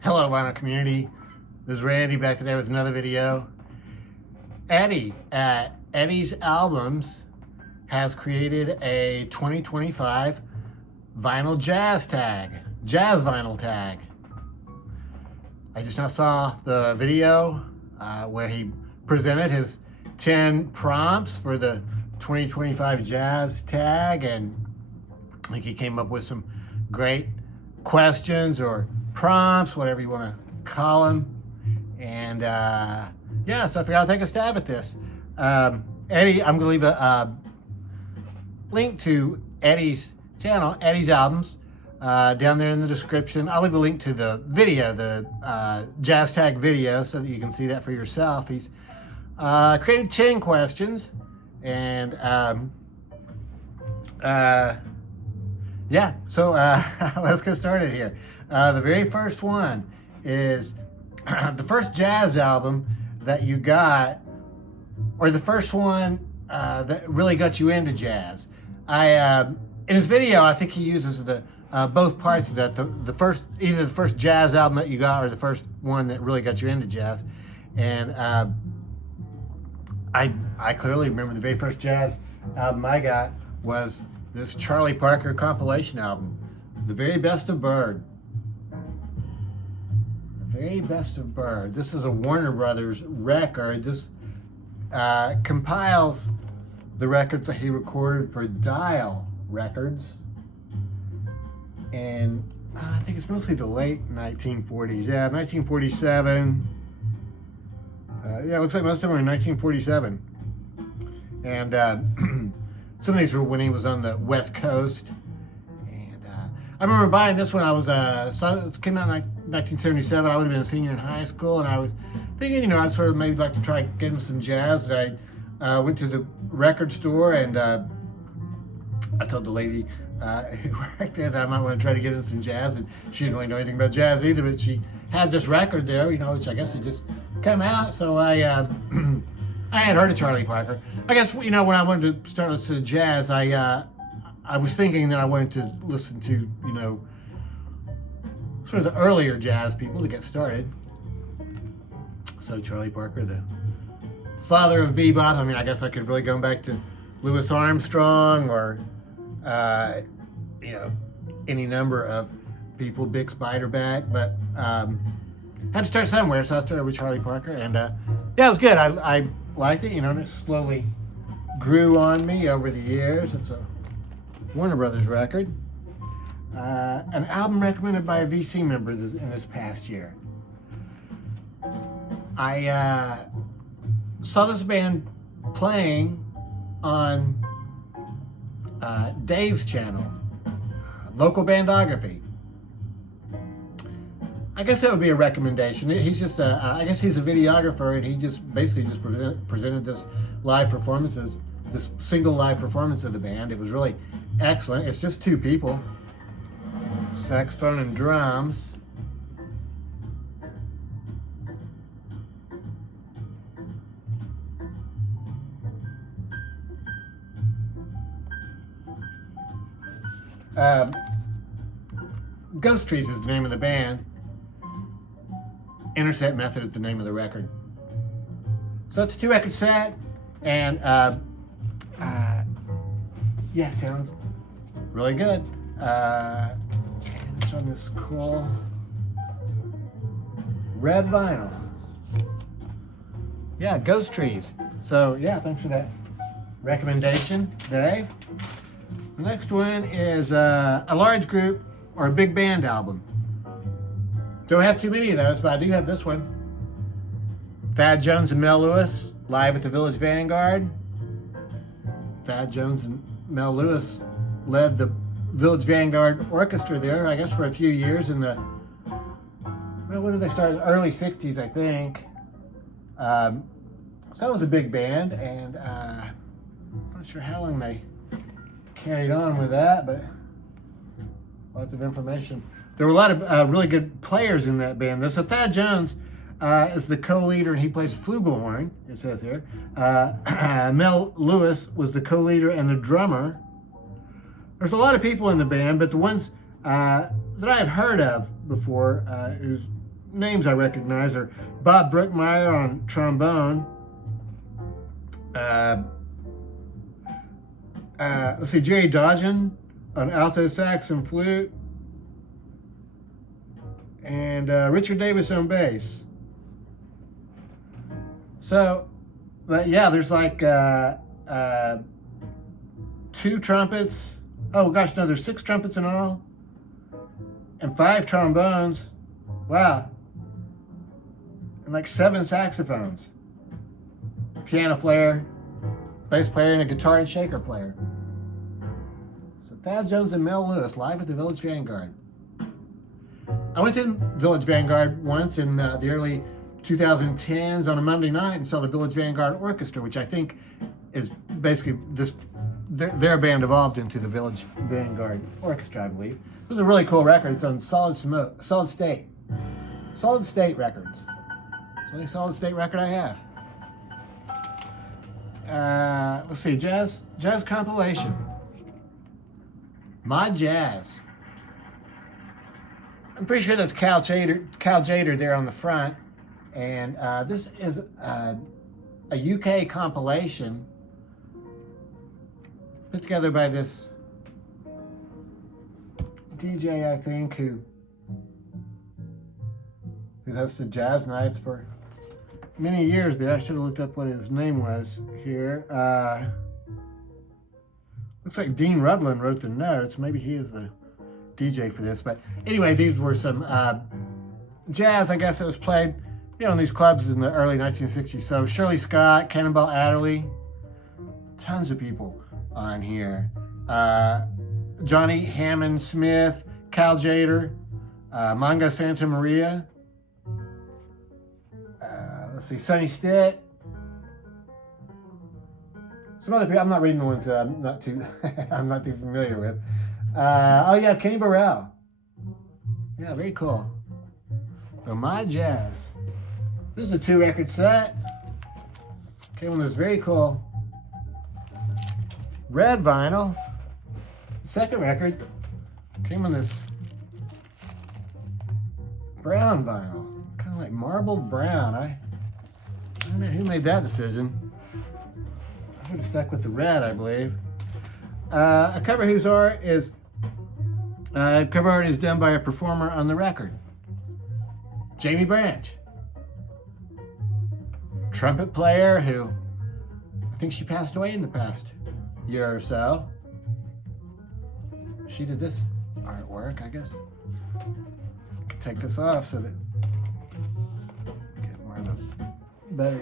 Hello, vinyl community. This is Randy back today with another video. Eddie at Eddie's Albums has created a 2025 vinyl jazz vinyl tag. I just now saw the video where he presented his 10 prompts for the 2025 jazz tag, and I think he came up with some great questions or prompts, whatever you want to call them. And yeah, so I figured I'll take a stab at this. Eddie, I'm going to leave a link to Eddie's channel, Eddie's Albums, down there in the description. I'll leave a link to the video, the jazz tag video, so that you can see that for yourself. He's created 10 questions, and yeah, so let's get started here. The very first one is the first jazz album that you got, or the first one that really got you into jazz. In his video, I think he uses the both parts of that. The first, either the first jazz album that you got, or the first one that really got you into jazz. And I clearly remember the very first jazz album I got was this Charlie Parker compilation album, The Very Best of Bird. The Very Best of Bird. This is a Warner Brothers record. This compiles the records that he recorded for Dial Records, and I think it's mostly the late 1940s. Yeah, 1947. Yeah, it looks like most of them are in 1947. And some of these were when he was on the West Coast. And I remember buying this when I was, it came out in 1977. I would have been a senior in high school, and I was thinking, I'd sort of maybe like to try getting some jazz. And I went to the record store, and I told the lady who worked there that I might want to try to get in some jazz, and she didn't really know anything about jazz either, but she had this record there, which I guess had just come out. So I had heard of Charlie Parker. I guess, when I wanted to start listening to jazz, I was thinking that I wanted to listen to, sort of the earlier jazz people to get started. So Charlie Parker, the father of bebop. I guess I could really go back to Louis Armstrong, or any number of people, Big Spiderback, but had to start somewhere, so I started with Charlie Parker, and yeah, it was good. I liked it, and it slowly grew on me over the years. It's a Warner Brothers record. An album recommended by a VC member in this past year. I saw this band playing on Dave's channel, Local Bandography. I guess that would be a recommendation. He's just I guess he's a videographer, and he just basically just presented this this single live performance of the band. It was really excellent. It's just two people, saxophone and drums. Ghost Trees is the name of the band. Interset Method is the name of the record. So it's a 2-record set, and yeah, sounds really good. And it's on this cool red vinyl. Yeah, Ghost Trees. So yeah, thanks for that recommendation, Dave. The next one is a large group or a big band album. Don't have too many of those, but I do have this one. Thad Jones and Mel Lewis, live at the Village Vanguard. Thad Jones and Mel Lewis led the Village Vanguard Orchestra there, I guess, for a few years in the, when did they start? Early 60s, I think. So that was a big band, and I'm not sure how long they carried on with that, but lots of information. There were a lot of really good players in that band. So Thad Jones is the co-leader, and he plays flugelhorn, it says here. Mel Lewis was the co-leader and the drummer. There's a lot of people in the band, but the ones that I have heard of before, who's names I recognize are Bob Brookmeyer on trombone. Let's see, Jerry Dodgen on alto sax and flute. And Richard Davis on bass. So, but yeah, there's like 2 trumpets. Oh gosh, no, there's 6 trumpets in all. And 5 trombones. Wow. And like 7 saxophones. Piano player, bass player, and a guitar and shaker player. So Thad Jones and Mel Lewis live at the Village Vanguard. I went to Village Vanguard once in the early 2010s on a Monday night and saw the Village Vanguard Orchestra, which I think is basically their band evolved into the Village Vanguard Orchestra, I believe. This is a really cool record. It's on Solid State Records. It's the only Solid State record I have. Let's see, jazz compilation. Mod Jazz. I'm pretty sure that's Cal Jader there on the front. And this is a UK compilation put together by this DJ, I think, who hosted jazz nights for many years there. I should have looked up what his name was here. Looks like Dean Rudlin wrote the notes. Maybe he is the DJ for this. But anyway, these were some jazz, I guess, that was played, in these clubs in the early 1960s. So Shirley Scott, Cannonball Adderley, tons of people on here. Johnny Hammond Smith, Cal Jader, Mongo Santa Maria. Let's see, Sonny Stitt. Some other people, I'm not reading the ones that I'm not too familiar with. Oh yeah, Kenny Burrell. Yeah, very cool. So My Jazz. This is a 2-record set. Came on this very cool red vinyl. The second record came on this brown vinyl, kind of like marbled brown. I don't know who made that decision. I would have stuck with the red, I believe. A cover whose art is cover art is done by a performer on the record, Jamie Branch, trumpet player who I think she passed away in the past year or so. She did this artwork. I guess I could take this off so that get more of a better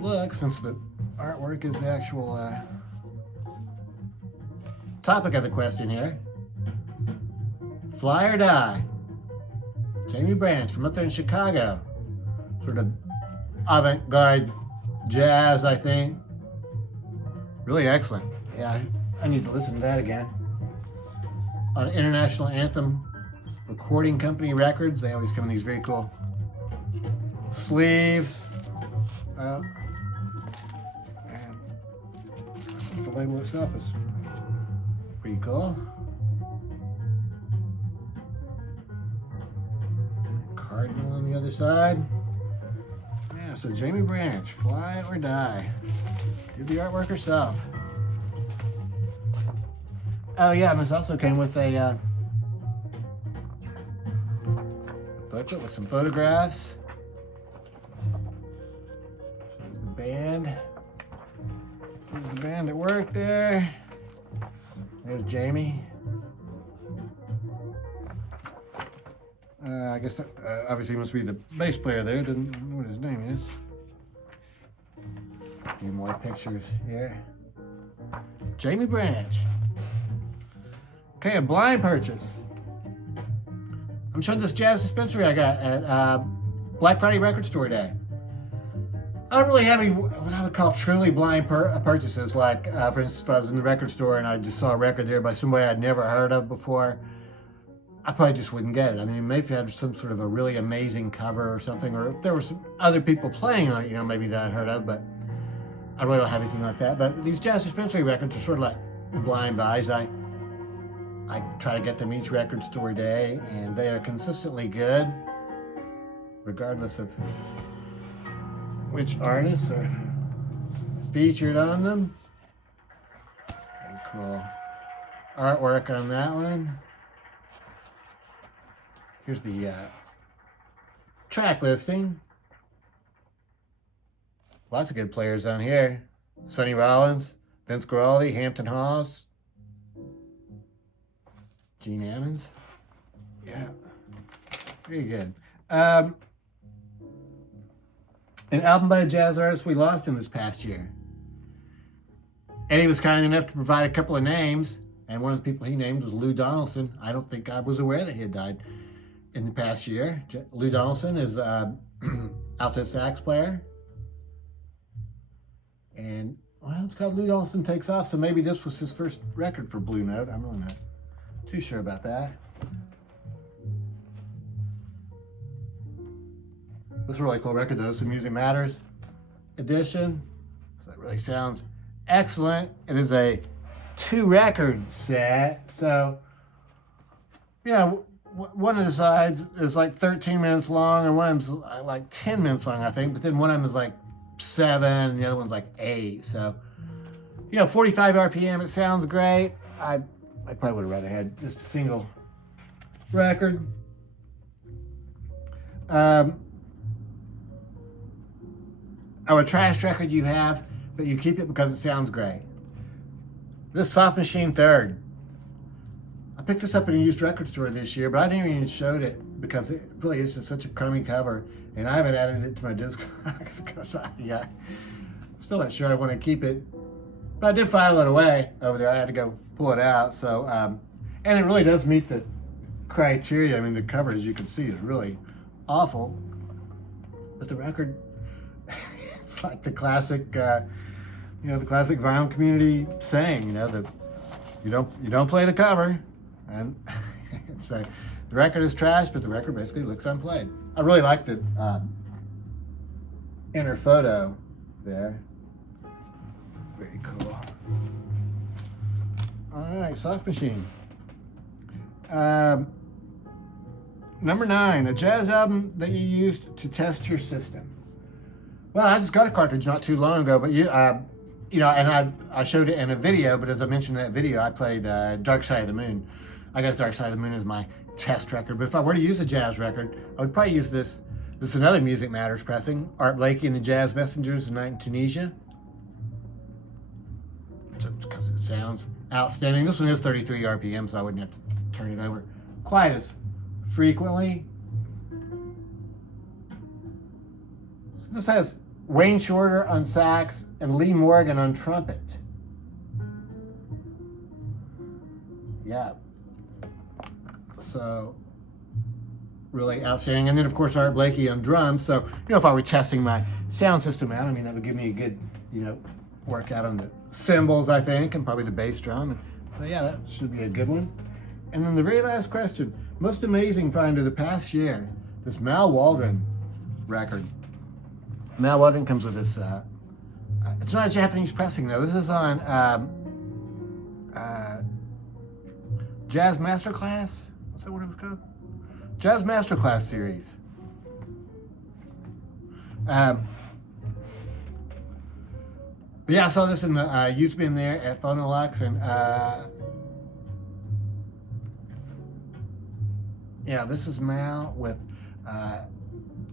look, since the artwork is the actual topic of the question here. Fly or Die. Jamie Branch from up there in Chicago. Sort of avant-garde jazz, I think. Really excellent. Yeah, I need to listen to that again. On International Anthem Recording Company Records, they always come in these very cool sleeves. And the label itself is pretty cool. Cardinal on the other side. Yeah, so Jamie Branch, Fly or Die. Did the artwork herself. Oh yeah, and this also came with a booklet with some photographs. Shows the band. There's the band at work there. There's Jamie. I guess that obviously must be the bass player there. Doesn't know what his name is. A few more pictures here. Jamie Branch. Okay, a blind purchase. I'm showing this jazz dispensary I got at Black Friday Record Store Day. I don't really have any what I would call truly blind purchases. Like, for instance, if I was in the record store and I just saw a record there by somebody I'd never heard of before, I probably just wouldn't get it. I mean, maybe if it had some sort of a really amazing cover or something, or if there were some other people playing on it, maybe that I heard of, but I really don't have anything like that. But these jazz dispensary records are sort of like blind buys. I I try to get them each record store day, and they are consistently good, regardless of which artists are featured on them. Very cool artwork on that one. Here's the track listing. Lots of good players on here. Sonny Rollins, Vince Guaraldi, Hampton Hawes, Gene Ammons. Yeah, very good. An album by a jazz artist we lost in this past year. Eddie was kind enough to provide a couple of names, and one of the people he named was Lou Donaldson. I don't think I was aware that he had died in the past year. Lou Donaldson is an alto sax player. And, well, it's called Lou Donaldson Takes Off, so maybe this was his first record for Blue Note. I'm really not too sure about that. This is a really cool record, though. It's a Music Matters edition. So it really sounds excellent. It is a 2-record set. So, you know, one of the sides is like 13 minutes long, and one of them's like 10 minutes long, I think. But then one of them is like 7, and the other one's like 8. So, you know, 45 RPM. It sounds great. I probably would have rather had just a single record. A trash record you have, but you keep it because it sounds great. This Soft Machine 3rd. I picked this up in a used record store this year, but I never even showed it because it really is just such a crummy cover, and I haven't added it to my discogs because I'm still not sure I want to keep it. But I did file it away over there. I had to go pull it out. So, and it really does meet the criteria. I mean, the cover, as you can see, is really awful. But the record, it's like the classic, the classic vinyl community saying, that you don't play the cover, and it's the record is trash, but the record basically looks unplayed. I really like the inner photo there. Very cool. All right, Soft Machine. Number 9, a jazz album that you used to test your system. Well, I just got a cartridge not too long ago, but and I showed it in a video, but as I mentioned in that video, I played Dark Side of the Moon. I guess Dark Side of the Moon is my test record, but if I were to use a jazz record, I would probably use this. This is another Music Matters pressing, Art Blakey and the Jazz Messengers, A Night in Tunisia. Because it sounds outstanding. This one is 33 RPM, so I wouldn't have to turn it over quite as frequently. So this has Wayne Shorter on sax and Lee Morgan on trumpet. Yeah. So really outstanding. And then of course Art Blakey on drums. So, if I were testing my sound system out, that would give me a good, workout on the cymbals, I think, and probably the bass drum. So yeah, that should be a good one. And then the very last question, most amazing find of the past year, this Mal Waldron record. Mal Waldron comes with this, it's not a Japanese pressing though. This is on Jazz Masterclass? Is that what it was called? Jazz Masterclass series. But yeah, I saw this in the used bin there at Phonolux, and yeah, this is Mal with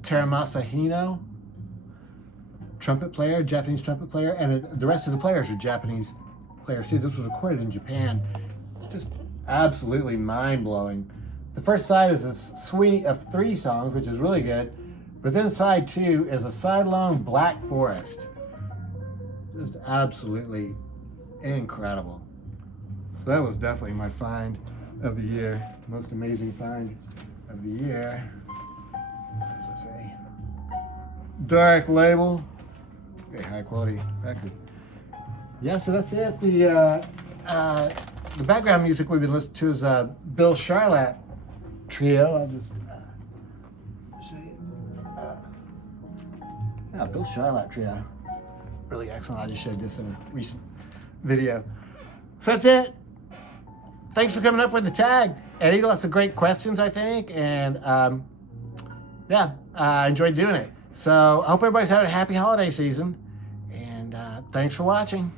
Teramasa Hino, trumpet player, Japanese trumpet player, and the rest of the players are Japanese players too. This was recorded in Japan. It's just absolutely mind-blowing. The first side is a suite of 3 songs, which is really good, but then side 2 is a side-long Black Forest. Just absolutely incredible. So that was definitely my find of the year. Most amazing find of the year. What does it say? Dark label. Very high quality record. Yeah, so that's it. The background music we've been listening to is Bill Charlap Trio. I'll just show you. Yeah, Bill Charlap Trio. Really excellent. I just showed this in a recent video. So that's it. thanks for coming up with the tag, Eddie. Lots of great questions, I think, and yeah, I enjoyed doing it. So I hope everybody's having a happy holiday season, and thanks for watching.